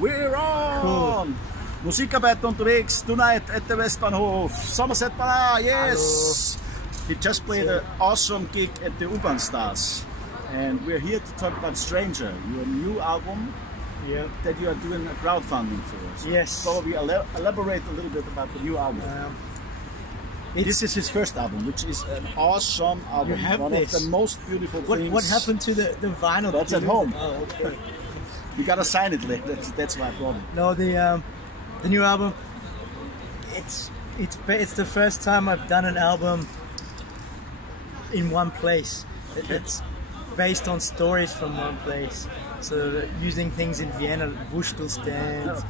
We're on! Cool. MUSIKARBEITER UNTERWEGS tonight at the Westbahnhof. SOMERSET BARNARD, yes! Hello. He just played an awesome gig at the UBahn Stars. And we're here to talk about Stranger, your new album that you are doing a crowdfunding for. So yes. Probably elaborate a little bit about the new album. This is his first album, which is an awesome album. You have one this. of the most beautiful things. What happened to the vinyl? That's at home. Oh, okay. You gotta sign it later. That's why I brought it. No, the new album. It's the first time I've done an album in one place. It's based on stories from one place. So using things in Vienna, Wurstelstand,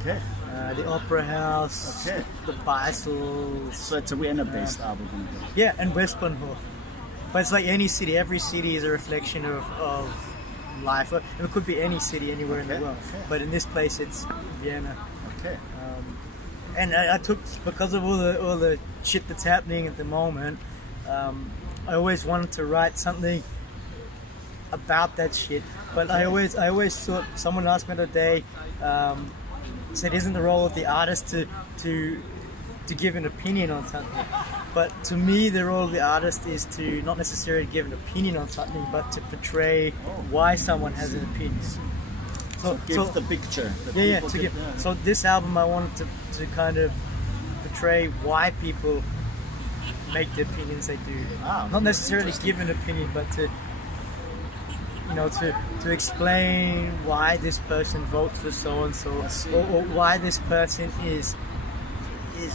the Opera House, the Beisels. So it's a Vienna-based album. Yeah, and Westbahnhof. But it's like any city. Every city is a reflection of life. And it could be any city anywhere in the world. But in this place, it's Vienna. Okay. And I took, because of all the shit that's happening at the moment, I always wanted to write something about that shit. But I always thought, someone asked me the other day, said, isn't the role of the artist to give an opinion on something? But to me, the role of the artist is to not necessarily give an opinion on something, but to portray why someone has an opinion. So give the picture. So this album, I wanted to kind of portray why people make the opinions they do. Not necessarily give an opinion, but to explain why this person votes for so and so, or why this person is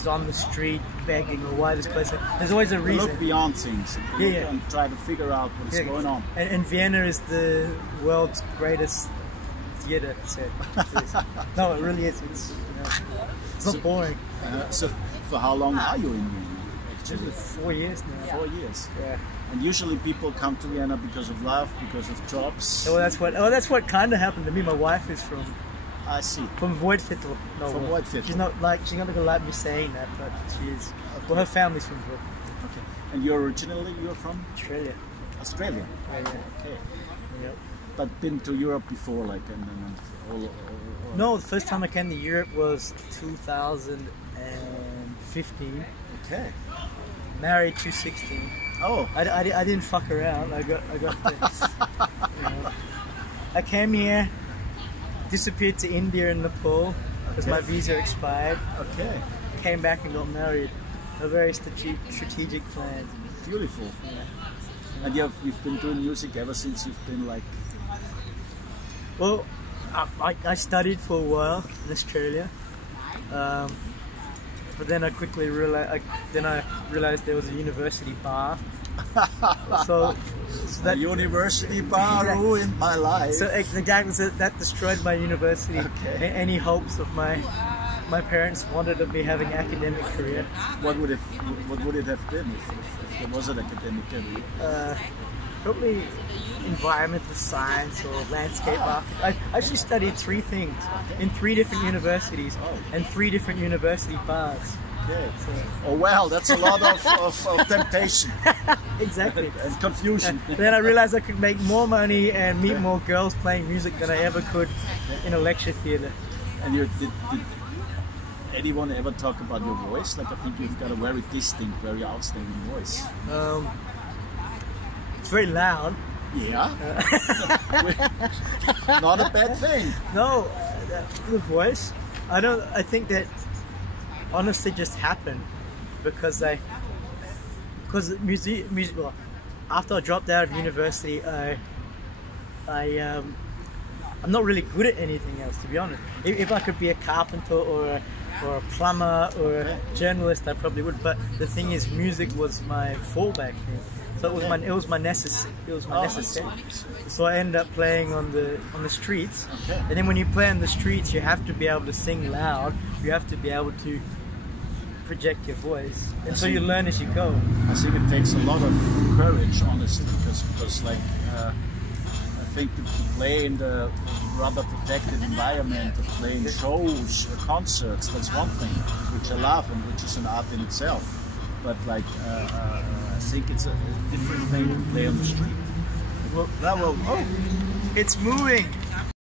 on the street begging, or why this person. There's always a reason. Look beyond things. And try to figure out what's going on. And Vienna is the world's greatest theater set. No, it really is. It's not boring. So for how long are you in Vienna? Actually, 4 years now. 4 years. Yeah. And usually people come to Vienna because of love, because of jobs. Oh, that's what kind of happened to me. My wife is from. I see. From Voidviertel. No, from Voidviertel. She's not gonna like me saying that, but she is. Well, her family's from Voidviertel. Okay. And you're from? Australia. Australia. Yeah. Okay. Yep. But been to Europe before, like, and all. No, the first time I came to Europe was 2015. Okay. Married 216. Oh. I didn't fuck around. I got I came here, disappeared to India and Nepal because my visa expired. Okay. Came back and got married. A very strategic plan. Beautiful. Yeah. And you've been doing music ever since you've been like. Well, I studied for a while in Australia. But then I quickly realized. I realized there was a university bar. so that university bar ruined my life. So exactly, so that destroyed my university. Okay. Any hopes of my parents wanted of me having an academic career. What would it have been if there was an academic career? Probably environmental science or landscape architecture. I actually studied 3 things in 3 different universities and 3 different university bars. Okay. So, oh well, that's a lot of temptation. Exactly. And confusion. Then I realized I could make more money and meet more girls playing music than I ever could in a lecture theatre. And did anyone ever talk about your voice? Like, I think you've got a very distinct, very outstanding voice. It's very loud. Yeah. Not a bad thing. No, the voice. I think that honestly just happened because music. Well, after I dropped out of university, I'm not really good at anything else, to be honest. If I could be a carpenter or a plumber or a journalist, I probably would. But the thing is, music was my fallback thing. So it was my necessary. So I ended up playing on the streets. And then when you play on the streets, you have to be able to sing loud. You have to be able to project your voice, and so you learn as you go. I think it takes a lot of courage, honestly, because like I think to play in the rather protected environment of playing shows or concerts, that's one thing, which I love and which is an art in itself. But like I think it's a different thing to play on the street. Well, it's moving.